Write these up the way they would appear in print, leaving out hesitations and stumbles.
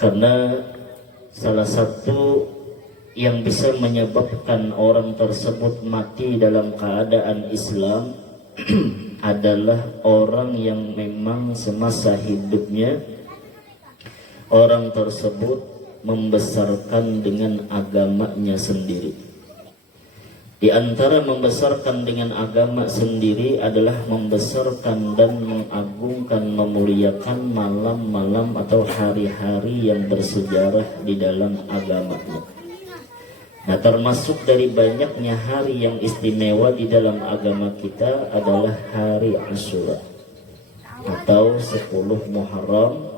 Karena salah satu yang bisa menyebabkan orang tersebut mati dalam keadaan Islam adalah orang yang memang semasa hidupnya orang tersebut membesarkan dengan agamanya sendiri. Di antara membesarkan dengan agama sendiri adalah membesarkan dan mengagungkan, memuliakan malam-malam atau hari-hari yang bersejarah di dalam agamanya. Nah, termasuk dari banyaknya hari yang istimewa di dalam agama kita adalah hari Asyura atau 10 Muharram,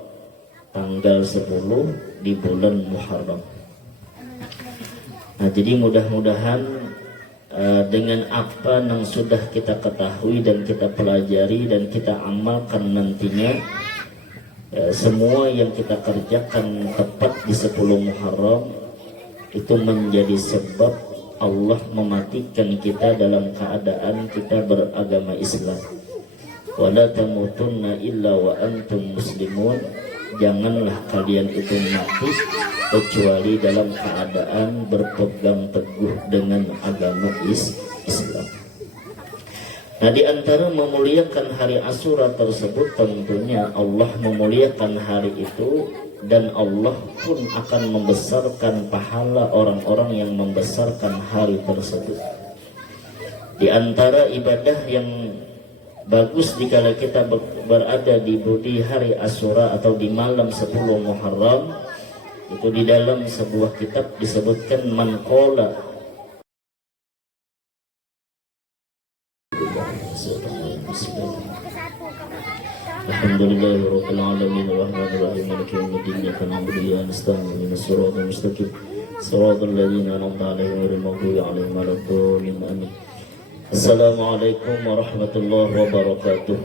tanggal 10 di bulan Muharram. Nah, jadi mudah-mudahan dengan apa yang sudah kita ketahui dan kita pelajari dan kita amalkan nantinya, semua yang kita kerjakan tepat di 10 Muharram itu menjadi sebab Allah mematikan kita dalam keadaan kita beragama Islam. Wala tamutunna illa wa antum muslimun. Janganlah kalian itu mati kecuali dalam keadaan berpegang teguh dengan agama Islam. Nah, di antara memuliakan hari Asyura tersebut tentunya Allah memuliakan hari itu, dan Allah pun akan membesarkan pahala orang-orang yang membesarkan hari tersebut. Di antara ibadah yang bagus dikala kita berada di hari Asyura atau di malam 10 Muharram, itu di dalam sebuah kitab disebutkan man qala Alhamdulillahirabbil alamin arrahmanir rahim maliki yaumiddin iyyaka na'budu wa iyyaka nasta'in ihdinas siratal mustaqim siratal ladzina an'amta 'alaihim ghairil maghdubi 'alaihim waladdallin amin. Assalamualaikum warahmatullahi wabarakatuh.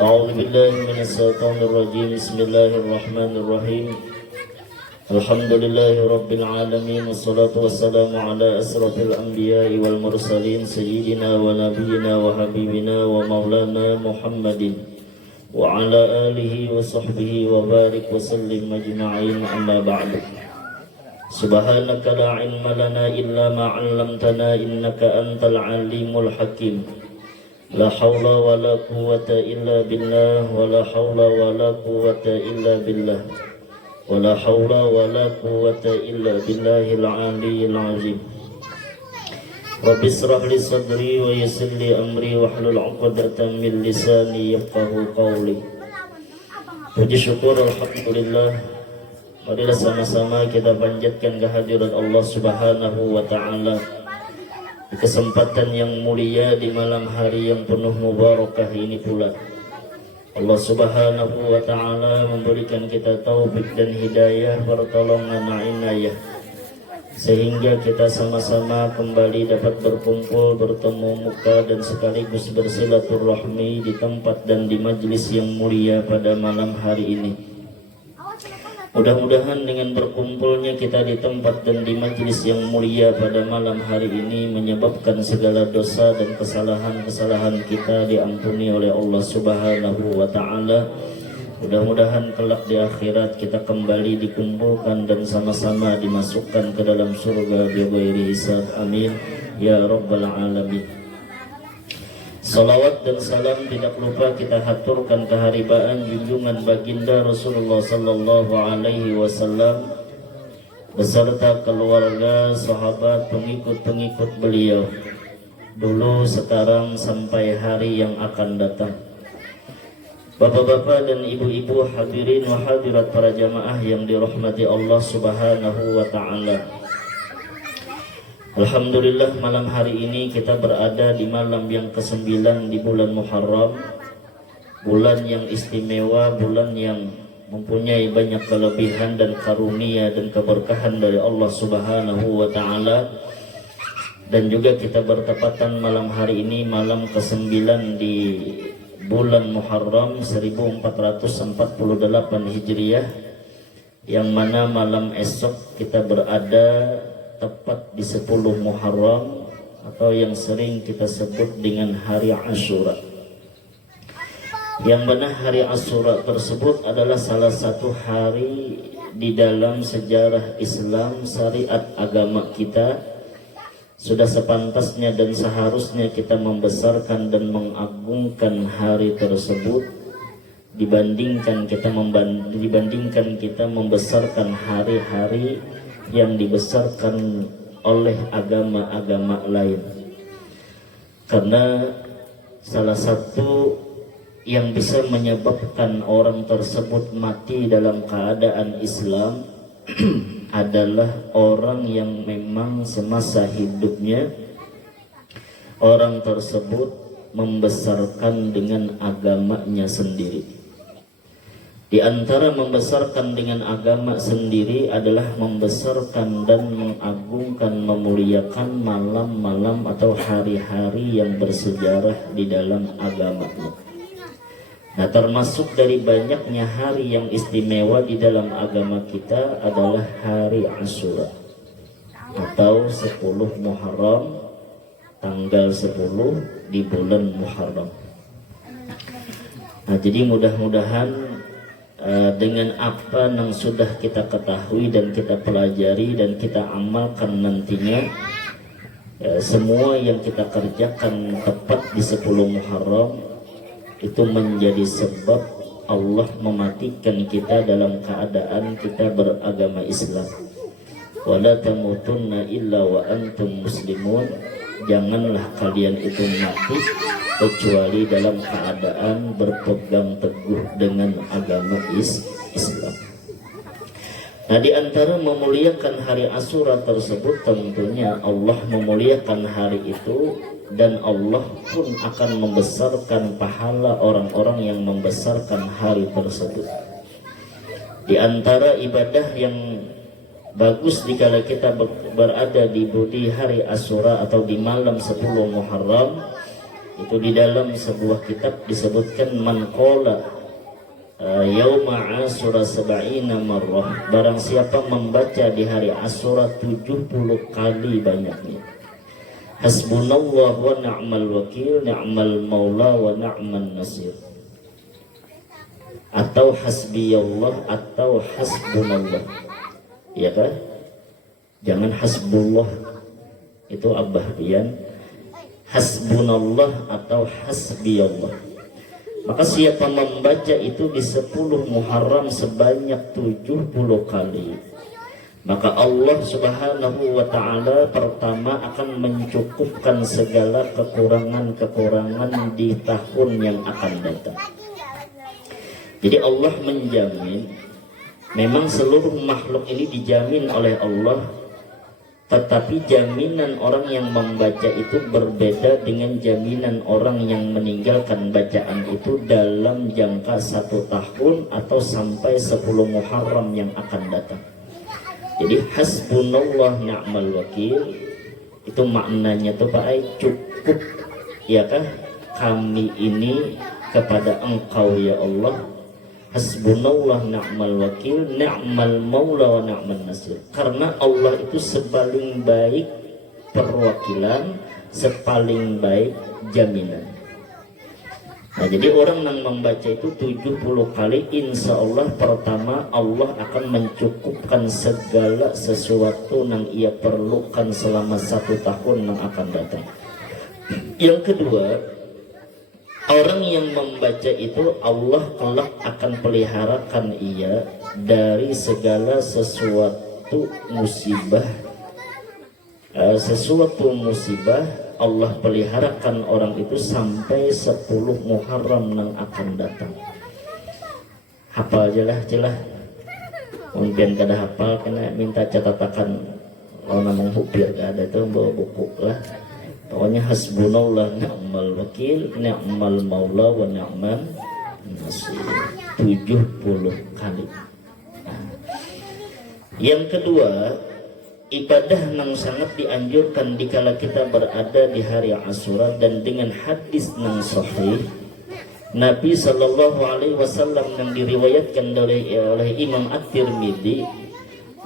A'udzu billahi minash shaitonir rajim. Bismillahirrahmanirrahim. Alhamdulillahi rabbil alamin wassalatu wassalamu ala asrafil anbiya'i wal mursalin sayyidina wa nabiyyina wa habibina wa maulana Muhammadin wa ala alihi wa sahbihi wa barik wa sallim ajma'in, amma ba'du. Subhanaka la ilma lana illa ma 'allamtana innaka antal alimul hakim. La haula wa la quwwata illa billah wa la haula wa la quwwata illa billah wa la haula wa la quwwata illa billahil aliyyil azim. Rabbi israh li sadri wa yassir li amri wahlul 'uqdatam min lisani yafqahu qawli. Puji syukur alhamdulillah, marilah sama-sama kita panjatkan kehadirat Allah Subhanahu wa ta'ala di kesempatan yang mulia di malam hari yang penuh mubarakah ini pula. Allah Subhanahu wa ta'ala memberikan kita taufik dan hidayah, pertolongan, inayah, sehingga kita sama-sama kembali dapat berkumpul, bertemu muka dan sekaligus bersilaturahmi di tempat dan di majlis yang mulia pada malam hari ini. Mudah-mudahan dengan berkumpulnya kita di tempat dan di majlis yang mulia pada malam hari ini menyebabkan segala dosa dan kesalahan-kesalahan kita diampuni oleh Allah Subhanahu wa ta'ala. Mudah-mudahan kelak di akhirat kita kembali dikumpulkan dan sama-sama dimasukkan ke dalam surga bighairi hisab. Amin ya rabbal alamin. Salawat dan salam tidak lupa kita haturkan keharibaan junjungan baginda Rasulullah sallallahu alaihi wasallam beserta keluarga, sahabat, pengikut-pengikut beliau dulu, sekarang, sampai hari yang akan datang. Bapak-bapak dan ibu-ibu, hadirin wa hadirat para jamaah yang dirahmati Allah Subhanahu wa ta'ala. Alhamdulillah, malam hari ini kita berada di malam yang ke-9 di bulan Muharram, bulan yang istimewa, bulan yang mempunyai banyak kelebihan dan karunia dan keberkahan dari Allah Subhanahu wa ta'ala. Dan juga kita bertepatan malam hari ini malam ke-9 di bulan Muharram 1448 Hijriah, yang mana malam esok kita berada tepat di 10 Muharram atau yang sering kita sebut dengan hari Asyura. Yang benar hari Asyura tersebut adalah salah satu hari di dalam sejarah Islam, syariat agama kita. Sudah sepantasnya dan seharusnya kita membesarkan dan mengagungkan hari tersebut dibandingkan kita membesarkan hari-hari yang dibesarkan oleh agama-agama lain. Karena salah satu yang bisa menyebabkan orang tersebut mati dalam keadaan Islam adalah orang yang memang semasa hidupnya orang tersebut membesarkan dengan agamanya sendiri. Di antara membesarkan dengan agama sendiri adalah membesarkan dan mengagungkan, memuliakan malam-malam atau hari-hari yang bersejarah di dalam agamanya. Nah, termasuk dari banyaknya hari yang istimewa di dalam agama kita adalah hari Asyura atau 10 Muharram, tanggal 10 di bulan Muharram. Nah, jadi mudah-mudahan dengan apa yang sudah kita ketahui dan kita pelajari dan kita amalkan nantinya, semua yang kita kerjakan tepat di 10 Muharram itu menjadi sebab Allah mematikan kita dalam keadaan kita beragama Islam. Wala tamutunna illa wa antum muslimun. Janganlah kalian itu mati kecuali dalam keadaan berpegang teguh dengan agama Islam. Nah, di antara memuliakan hari Asyura tersebut tentunya Allah memuliakan hari itu, dan Allah pun akan membesarkan pahala orang-orang yang membesarkan hari tersebut. Di antara ibadah yang bagus dikala kita berada di hari Asyura atau di malam 10 Muharram, itu di dalam sebuah kitab disebutkan man qala yauma Asyura sab'ina marrah, barang siapa membaca di hari Asyura 70 kali banyaknya. Hasbunallah wa ni'mal wakil, ni'mal maula wa ni'man nasir. Atau hasbiyallah atau hasbunallah. Ya kan? Jangan hasbullah, itu abah pian. Hasbunallah atau hasbiyallah. Maka siapa membaca itu di 10 Muharram sebanyak 70 kali, maka Allah Subhanahu wa ta'ala pertama akan mencukupkan segala kekurangan-kekurangan di tahun yang akan datang. Jadi Allah menjamin, memang seluruh makhluk ini dijamin oleh Allah, tetapi jaminan orang yang membaca itu berbeda dengan jaminan orang yang meninggalkan bacaan itu dalam jangka 1 tahun atau sampai 10 Muharram yang akan datang. Jadi hasbunallah ni'mal wakil itu maknanya tuh Pak, cukup ya kan kami ini kepada Engkau ya Allah. Hasbunallah ni'mal wakil, ni'mal maula wa ni'man nasir. Karena Allah itu sepaling baik perwakilan, sepaling baik jaminan. Nah, jadi orang yang membaca itu 70 kali, insya Allah pertama Allah akan mencukupkan segala sesuatu yang ia perlukan selama 1 tahun yang akan datang. Yang kedua, orang yang membaca itu Allah kelak akan peliharakan ia dari segala sesuatu musibah. Sesuatu musibah Allah peliharakan orang itu sampai 10 Muharram yang akan datang. Hafal jelah mungkin kada hafal kena minta catatakan. Kalau namanya biar gak ada tuh bawa buku lah. Pokoknya hasbunallah ni'mal wakil, ni'mal maula wa ni'man nasir 70 kali. Nah, yang kedua, ibadah yang sangat dianjurkan dikala kita berada di hari Asyura, dan dengan hadis yang sahih Nabi Shallallahu Alaihi Wasallam yang diriwayatkan oleh Imam At-Tirmidzi,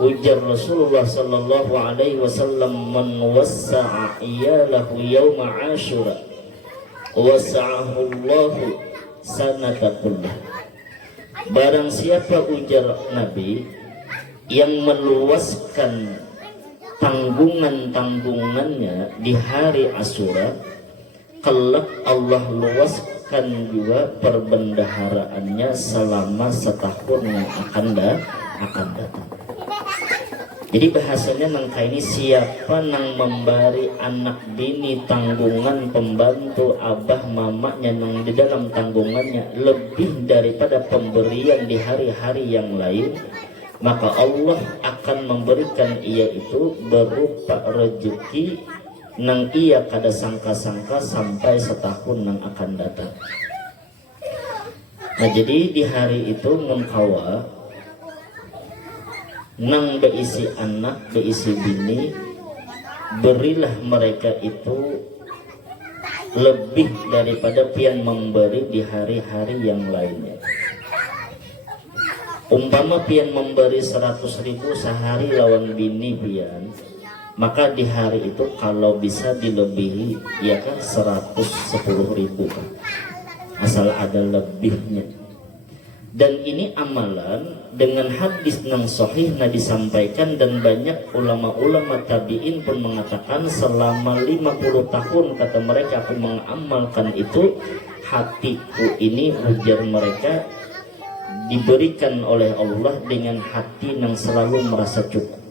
ujar Rasulullah Shallallahu Alaihi Wasallam, man wassa'a iyalahu yawma Asyura wasa'ahu Allahu sanata kullah. Barang siapa, ujar Nabi, yang meluaskan tanggungan-tanggungannya di hari Asyura, kelak Allah luaskan juga perbendaharaannya selama setahun yang akan datang. Jadi bahasanya nangka ini, siapa nang memberi anak bini tanggungan pembantu abah mamanya nang di dalam tanggungannya lebih daripada pemberian di hari-hari yang lain, maka Allah akan memberikan ia itu berupa rezeki nang ia kada sangka-sangka sampai setahun nang akan datang. Nah jadi di hari itu mengkawa nang beisi anak, beisi bini, berilah mereka itu lebih daripada pian memberi di hari-hari yang lainnya. Umpama pian memberi 100.000 sehari lawan bini pian, maka di hari itu kalau bisa dilebihi, ya kan 110.000 kan, asal ada lebihnya. Dan ini amalan dengan hadis yang sahih Nabi sampaikan, dan banyak ulama-ulama tabi'in pun mengatakan selama 50 tahun kata mereka aku mengamalkan itu, hatiku ini, ujar mereka, diberikan oleh Allah dengan hati yang selalu merasa cukup.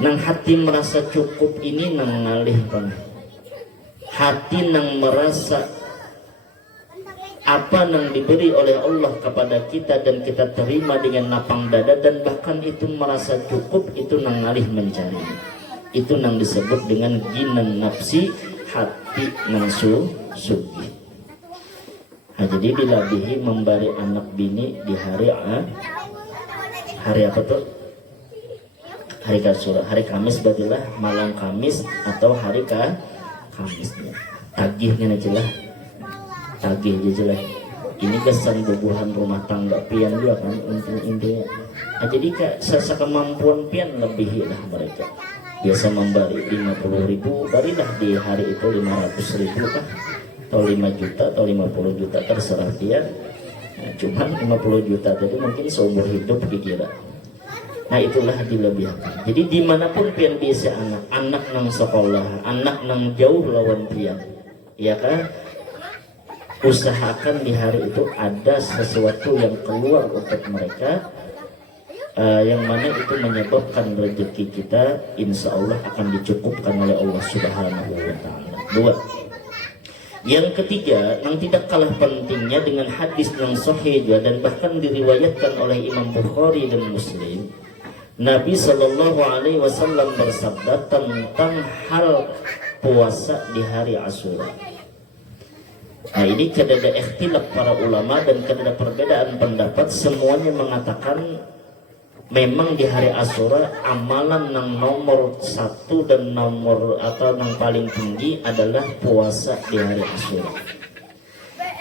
Nang hati merasa cukup ini nang ngalih kan, hati nang merasa apa yang diberi oleh Allah kepada kita dan kita terima dengan lapang dada, dan bahkan itu merasa cukup, itu nang ngalih mencari. Itu nang disebut dengan ginan nafsi, hati nang sugi. Nah, jadi dilabihi memberi anak bini di hari apa tuh? Hari Asyura, hari Kamis batilah, malam Kamis atau hari Kamisnya. Tagihnya jelas. Tagih jelas. Ini kesan bubuhan rumah tangga pian dia kan intinya. Nah, jadi kak kemampuan pian lebih lah mereka. Biasa memberi 50.000, barilah di hari itu 500.000 kah, atau 5 juta atau 50 juta terserah dia. Nah, cuman 50 juta tadi mungkin seumur hidup dikira. Nah itulah dilebihkan. Jadi dimanapun pian biasa anak nang sekolah, anak nang jauh lawan pian, ya kan? Usahakan di hari itu ada sesuatu yang keluar untuk mereka, yang mana itu menyebabkan rezeki kita insya Allah akan dicukupkan oleh Allah Subhanahu wa Ta'ala. 2. Yang ketiga, yang tidak kalah pentingnya dengan hadis yang sahih juga, dan bahkan diriwayatkan oleh Imam Bukhari dan Muslim, Nabi Shallallahu Alaihi Wasallam bersabda tentang hal puasa di hari Asyura. Nah ini kada ada ikhtilaf para ulama dan kada ada perbedaan pendapat, semuanya mengatakan memang di hari Asyura amalan yang nomor 1 dan nomor atau yang paling tinggi adalah puasa di hari Asyura.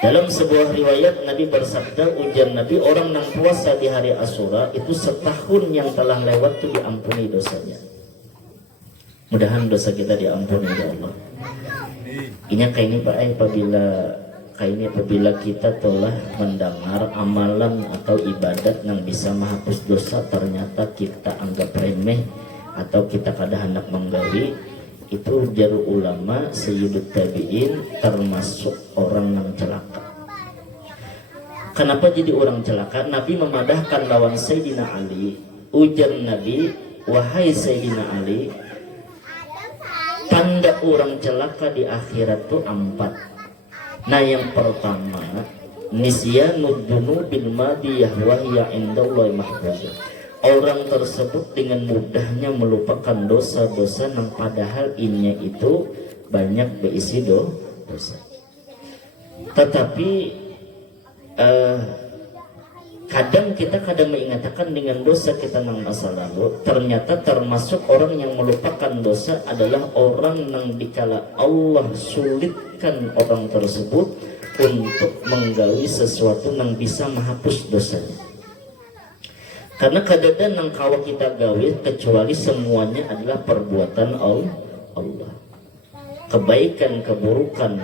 Dalam sebuah riwayat Nabi bersabda, ujar Nabi, orang yang puasa di hari Asyura itu setahun yang telah lewat itu diampuni dosanya. Mudahan dosa kita diampuni ya Allah. Ini kayak ini Pak, apabila kita telah mendengar amalan atau ibadat yang bisa menghapus dosa, ternyata kita anggap remeh atau kita kada hendak menggali, itu ujar ulama sayyidut tabi'in termasuk orang yang celaka. Kenapa jadi orang celaka? Nabi memadahkan lawan Sayyidina Ali. Ujar Nabi, wahai Sayyidina Ali, tanda orang celaka di akhirat itu 4. Nah yang pertama, nisyanud dzunubil madiyah wa hiya indallahi mahfuzah. Orang tersebut dengan mudahnya melupakan dosa-dosa yang padahal innya itu banyak berisi dosa. Tetapi kadang kita mengingatkan dengan dosa kita yang masa lalu. Ternyata termasuk orang yang melupakan dosa adalah orang yang dikala Allah sulitkan orang tersebut untuk menggali sesuatu yang bisa menghapus dosanya. Karena kadang yang kalau kita gawe kecuali semuanya adalah perbuatan Allah. Kebaikan, keburukan,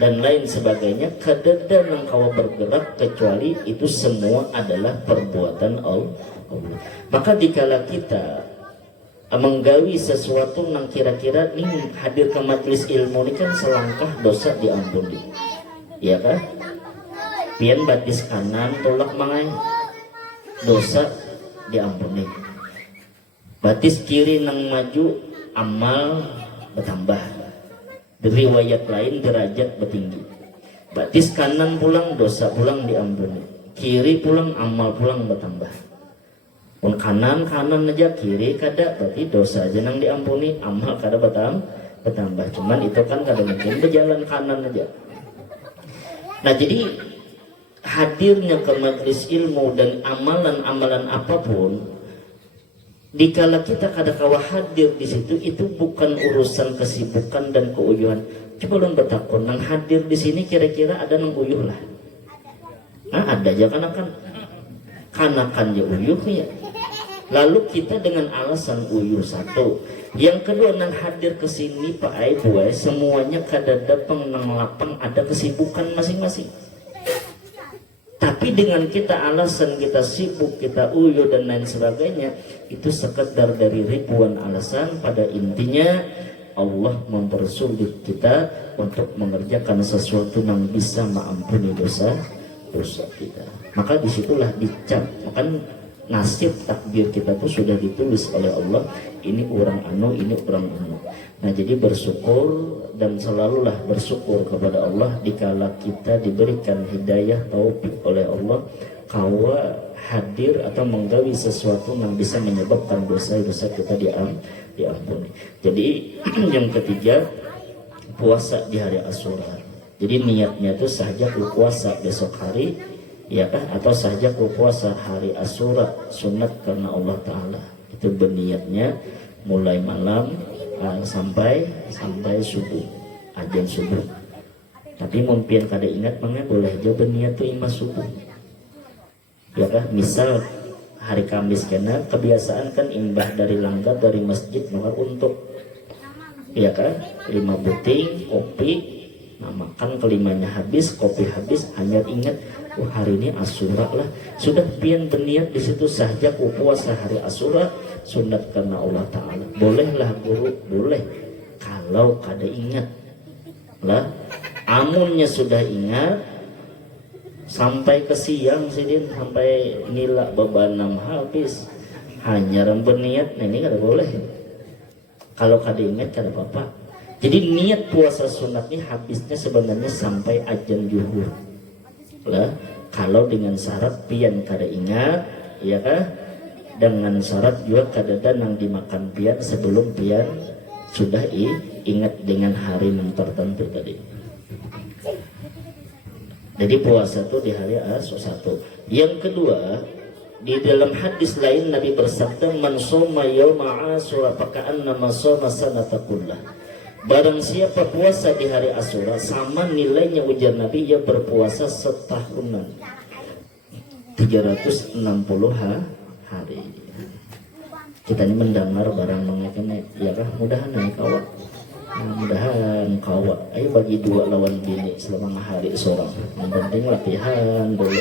dan lain sebagainya, kadada nang kawa bergerak kecuali itu semua adalah perbuatan Allah. Maka dikala kita menggawi sesuatu nang kira-kira nih hadir ke majelis ilmu ini kan selangkah dosa diampuni, ya kan? Pian batis kanan tolak mangai dosa diampuni, batis kiri nang maju amal bertambah, riwayat lain derajat bertinggi, batis kanan pulang dosa pulang diampuni, kiri pulang amal pulang bertambah. Pun kanan aja kiri kada berarti dosa aja nang diampuni, amal kada bertambah. Cuman itu kan kada mungkin berjalan kanan aja. Nah jadi hadirnya ke majelis ilmu dan amalan-amalan apapun, dikala kita kada kawa hadir di situ, itu bukan urusan kesibukan dan keuyuhan. Coba ulun bertakun, nang hadir di sini kira-kira ada nang uyuh lah. Nah ada aja kanakan ya uyuh ya. Lalu kita dengan alasan uyuh satu, yang kedua nang hadir ke sini Pak Ai buai semuanya kadada nang lapang ada kesibukan masing-masing. Tapi dengan kita alasan kita sibuk, kita uyuh dan lain sebagainya, itu sekedar dari ribuan alasan. Pada intinya Allah mempersulit kita untuk mengerjakan sesuatu yang bisa mengampuni dosa kita. Maka disitulah dicap, maka nasib takdir kita tuh sudah ditulis oleh Allah, ini orang anu, ini orang anu. Nah jadi bersyukur dan selalulah bersyukur kepada Allah dikala kita diberikan hidayah taufik oleh Allah kawa hadir atau menggawi sesuatu yang bisa menyebabkan dosa-dosa kita diampuni. Jadi yang ketiga, puasa di hari Asyura. Jadi niatnya itu saja puasa besok hari, ya kan, atau saja puasa hari Asyura sunat karena Allah Ta'ala. Itu berniatnya mulai malam sampai subuh, ajan subuh. Tapi mungkin kada ingat mana boleh aja berniat tuh imah subuh, ya kan. Misal hari Kamis kena kebiasaan kan imbah dari langgar dari masjid maka untuk, ya kan, 5 buting kopi. Nah, makan kelimanya habis, kopi habis, hanya ingat, hari ini Asyura lah. Sudah pian berniat di situ saja puasa hari Asyura sunat karena Allah Ta'ala. Bolehlah guru, boleh. Kalau kada ingat lah, amunnya sudah ingat sampai ke siang sidin, sampai nilak bebanam habis, hanya berniat, nah ini kada boleh. Kalau kada ingat kada apa-apa. Jadi niat puasa sunat ini habisnya sebenarnya sampai ajan zuhur lah. Kalau dengan syarat pian kada ingat, ya kan, dengan syarat juga kada nang dimakan pian sebelum pian sudah ingat dengan hari yang tertentu tadi. Jadi puasa itu di hari Asyura satu. Yang kedua, di dalam hadis lain Nabi bersabda, man shoma yauma Asyura faka'annama shoma sanata kullah. Barang siapa puasa di hari Asyura, sama nilainya ujar Nabi, ia berpuasa setahunan, 360 hari. Kita ini mendengar barang mengenai, ya kan, mudahan nih kawan, mudahan kawan. Ayo bagi 2 lawan bini selama hari seorang. Yang penting latihan dulu.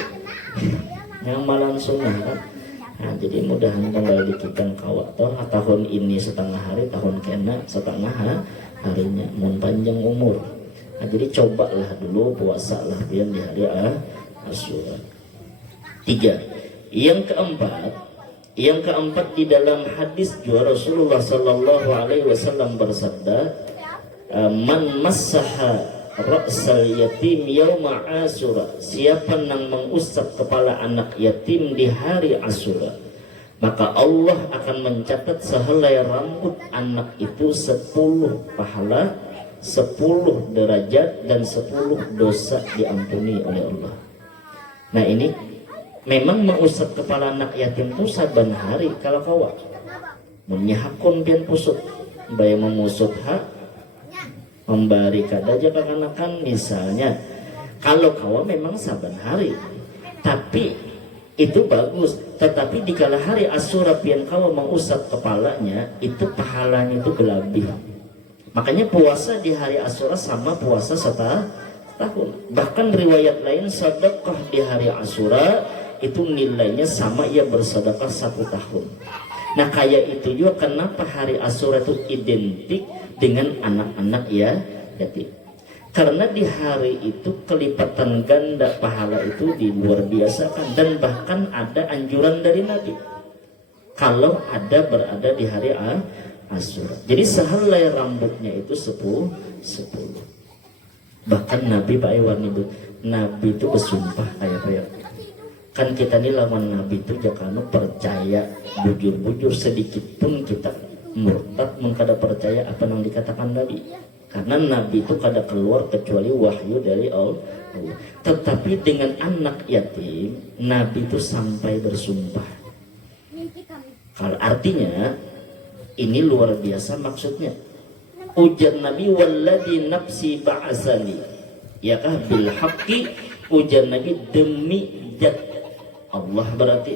Yang malam sunnah kan. Nah, jadi mudahan kembali dikitan kawan. Toh tahun ini setengah hari, tahun kena setengah harinya, mun panjang umur. Nah, jadi cobalah dulu puasa lah pian di hari Asyura. 3. Yang keempat di dalam hadis juga Rasulullah Sallallahu Alaihi Wasallam bersabda, man massaha ra'sal yatim yauma Asyura, siapa yang mengusap kepala anak yatim di hari Asyura, maka Allah akan mencatat sehelai rambut anak itu 10 pahala, 10 derajat, dan 10 dosa diampuni oleh Allah. Nah ini memang mengusap kepala anak yatim itu saban hari kalau kawa menyahakun pian pusut bayar memusut hak membari kadaja kekanakan misalnya, kalau kawa memang saban hari, tapi itu bagus. Tetapi di kala hari Asyura pian kawa mengusap kepalanya, itu pahalanya itu gelabih. Makanya puasa di hari Asyura sama puasa tahun. Bahkan riwayat lain sedekah di hari Asyura itu nilainya sama ia bersedekah 1 tahun. Nah kayak itu juga kenapa hari Asyura itu identik dengan anak-anak ya yatim. Karena di hari itu kelipatan ganda pahala itu luar biasa kan, dan bahkan ada anjuran dari Nabi kalau ada berada di hari Asyura. Jadi sehelai rambutnya itu 10. Bahkan Nabi Pak Iwan itu Nabi itu bersumpah kayak kan kita ini lawan Nabi itu jakano percaya bujur-bujur sedikit pun kita murtad mun kada percaya apa yang dikatakan Nabi. Karena Nabi itu kada keluar kecuali wahyu dari Allah. Tetapi dengan anak yatim Nabi itu sampai bersumpah. Kalau artinya ini luar biasa maksudnya. Ujar Nabi walladzi nafsi ba'asani. Yakah bil haqqi, ujar Nabi demi zat Allah, berarti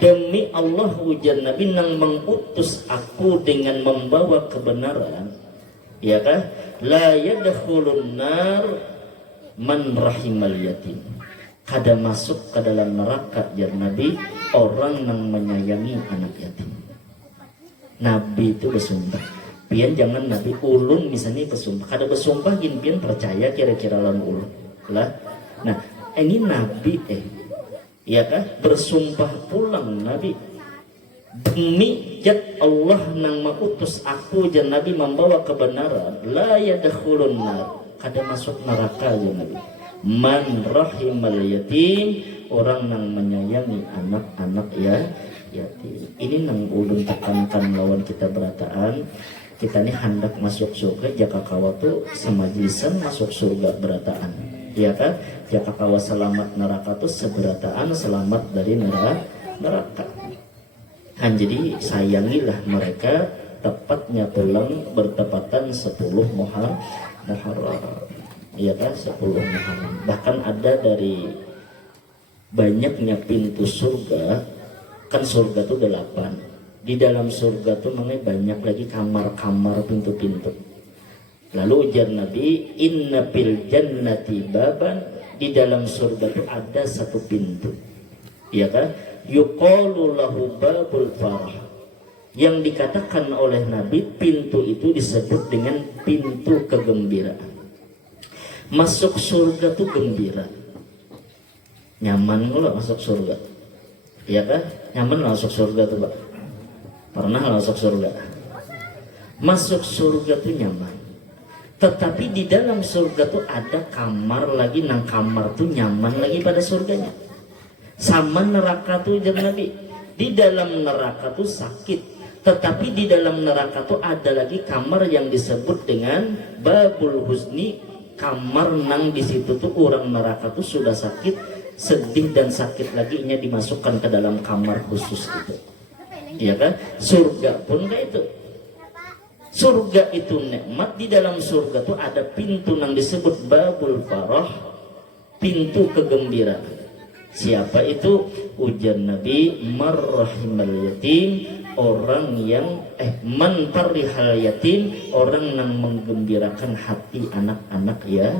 demi Allah ujar Nabi nang mengutus aku dengan membawa kebenaran. Ya kah? La yadkhulun nar man rahimal yatim. Kada masuk ke dalam neraka jar Nabi orang yang menyayangi anak yatim. Nabi itu bersumpah. Pian jangan Nabi ulun misalnya bersumpah. Kada bersumpah gin pian percaya kira-kira lawan ulun. Lah. Nah, ini Nabi ya kah? Bersumpah pulang Nabi. Demi zat Allah nang mengutus aku jan Nabi membawa kebenaran, la yadkhulun nar, kada masuk neraka jan Nabi. Man rahimal yatim, orang nang menyayangi anak-anak ya yatim. Ini nang ulun tekankan lawan kita berataan. Kita ini hendak masuk surga, jaka kawa tu semajlisan masuk surga berataan. Ya kan? Jaka kawa selamat neraka tu seberataan selamat dari neraka. Jadi sayangilah mereka, tepatnya pulang bertepatan 10 Muharram. Iya kan, 10 Muharram. Bahkan ada dari banyaknya pintu surga, kan surga itu 8. Di dalam surga itu mengenai banyak lagi kamar-kamar, pintu-pintu. Lalu ujar Nabi, inna fil jannati baban, di dalam surga itu ada satu pintu. Iya kan? Yuqalu lahu babul farah, yang dikatakan oleh Nabi pintu itu disebut dengan pintu kegembiraan. Masuk surga tuh gembira, nyaman nggak masuk surga, ya kan? Nyaman masuk surga tuh Pak, pernah masuk surga? Masuk surga tuh nyaman, tetapi di dalam surga tuh ada kamar lagi, nang kamar tuh nyaman lagi pada surganya. Sama neraka tuh jar Nabi, di dalam neraka tuh sakit, tetapi di dalam neraka tuh ada lagi kamar yang disebut dengan babul husni, kamar nang di situ tuh orang neraka tuh sudah sakit, sedih dan sakit lagi nya dimasukkan ke dalam kamar khusus itu. Iya kan? Surga pun kayak itu. Surga itu nikmat, di dalam surga tuh ada pintu nang disebut babul farah, pintu kegembiraan. Siapa itu? Ujar Nabi, marrahimal yatim, orang yang man farihal yatim, orang yang menggembirakan hati anak-anak ya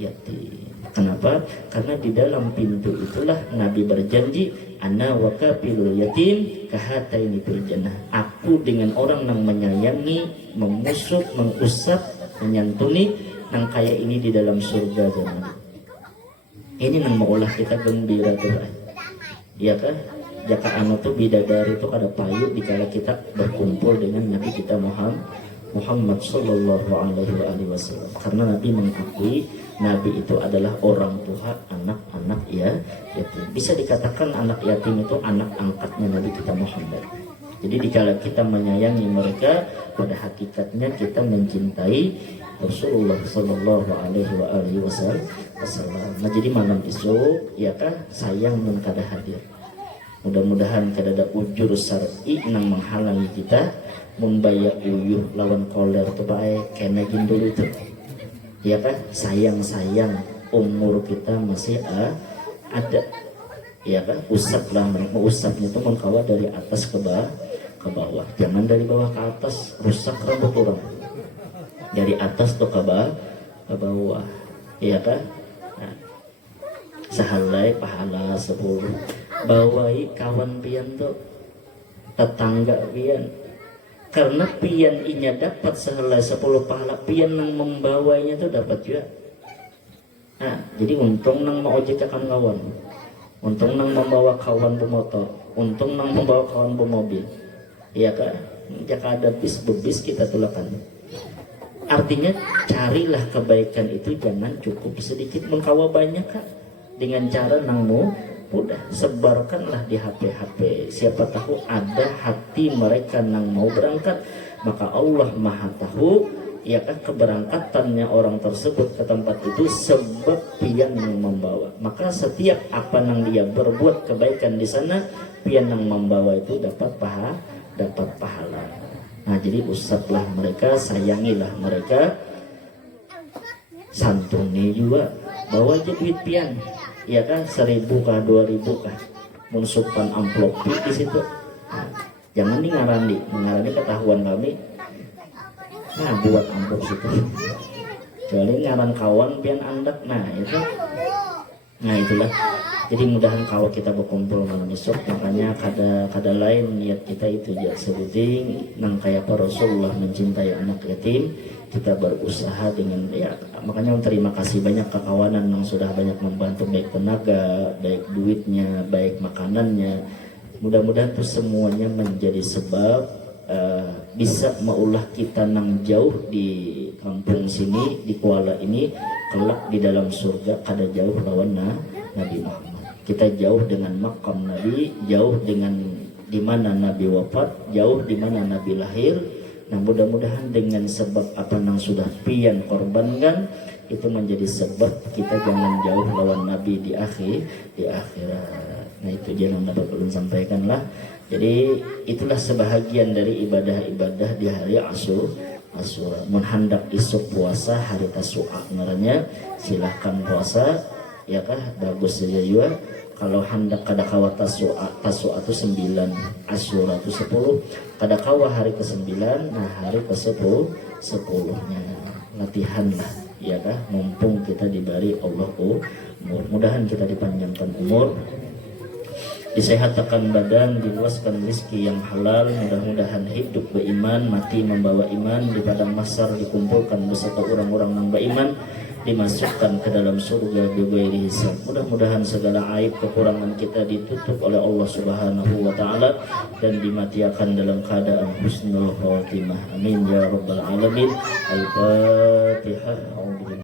yatim. Kenapa? Karena di dalam pintu itulah Nabi berjanji, ana wa kafilul yatim kahataini fil jannah. Aku dengan orang yang menyayangi, memusuk, mengusap, menyantuni yang kayak ini di dalam surga jangan. Ini nang maulah kita gembira tuh, ya kan? Jaka anu tuh bidadari tuh ada payu dikala kita berkumpul dengan Nabi kita Muhammad Sallallahu Alaihi Wasallam. Karena Nabi mengakui Nabi itu adalah orang tua anak-anak ya yatim. Bisa dikatakan anak yatim itu anak angkatnya Nabi kita Muhammad. Jadi dikala kita menyayangi mereka, pada hakikatnya kita mencintai Rasulullah Sallallahu Alaihi Wasallam. Nah jadi malam esok ya kah sayang mun kada hadir. Mudah-mudahan kada ada ujur syar'i nang menghalangi kita membayar uyuh lawan koler tuh baik kena jin dulu tuh. Ya kan? Sayang-sayang umur kita masih ada. Ya kan? Usap lah, mau usapnya tuh mengkawa dari atas ke bawah. Jangan dari bawah ke atas, rusak rambut orang. Dari atas tuh ke bawah. iya kan? Nah, sahalai pahala 10, bawai kawan pian tuh, tetangga pian, karena pian inya dapat sahalai 10 pahala, pian yang membawanya tuh dapat juga. Nah, jadi untung nang mau ojek akan kawan, untung nang membawa kawan bermotor, untung nang membawa kawan bermobil, iya kan? Jika ada bis kita tulakan. Artinya carilah kebaikan itu jangan cukup sedikit mengkawa banyak kan, dengan cara nangmu mudah sebarkanlah di HP. Siapa tahu ada hati mereka nang mau berangkat, maka Allah Maha tahu ya kan keberangkatannya orang tersebut ke tempat itu sebab pian yang membawa. Maka setiap apa nang dia berbuat kebaikan di sana, pian yang membawa itu dapat pahala. Nah, jadi usaplah mereka, sayangilah mereka, santuni juga, bawa aja duit pian, ya kan, 1.000 kah 2.000 kah, munsupan amplop di situ. Nah, jangan ngarani ketahuan kami. Nah, buat amplop situ. Kecuali ngaran kawan pian andak, nah itu. Nah itulah. Jadi mudahan kalau kita berkumpul malam esok, makanya kada lain niat kita itu ya sebuting nang kayak apa Rasulullah mencintai anak yatim, kita berusaha dengan ya, makanya terima kasih banyak ke kawanan yang sudah banyak membantu, baik tenaga, baik duitnya, baik makanannya. Mudah-mudahan itu semuanya menjadi sebab bisa maulah kita nang jauh di kampung sini, di Kuala ini, kelak di dalam surga kada jauh lawan Nabi Muhammad. Kita jauh dengan makam Nabi, jauh dengan di mana Nabi wafat, jauh di mana Nabi lahir. Nah, mudah-mudahan dengan sebab apa yang sudah pian korbankan itu menjadi sebab kita jangan jauh lawan Nabi di akhirat. Nah, itu dia yang dapat ulun sampaikan lah. Jadi itulah sebahagian dari ibadah-ibadah di hari Asyura. Menghendak isuk puasa hari Tasu'a ngarannya, silahkan puasa ya kah, bagus saja juga. Kalau hendak kada kawa Tasu'a itu 9, Asyura itu 10, kada kawa hari ke-9, nah hari ke-10 10-nya latihan lah ya kah, mumpung kita diberi Allah umur. Mudahan kita dipanjangkan umur, disehatkan badan, diluaskan rezeki yang halal. Mudah-mudahan hidup beriman, mati membawa iman, di padang mahsyar dikumpulkan beserta orang-orang yang beriman, dimasukkan ke dalam surga bighairi hisab. Mudah-mudahan segala aib kekurangan kita ditutup oleh Allah Subhanahu wa taala dan dimatiakan dalam keadaan husnul khatimah. Amin ya rabbal alamin. Al-Fatihah.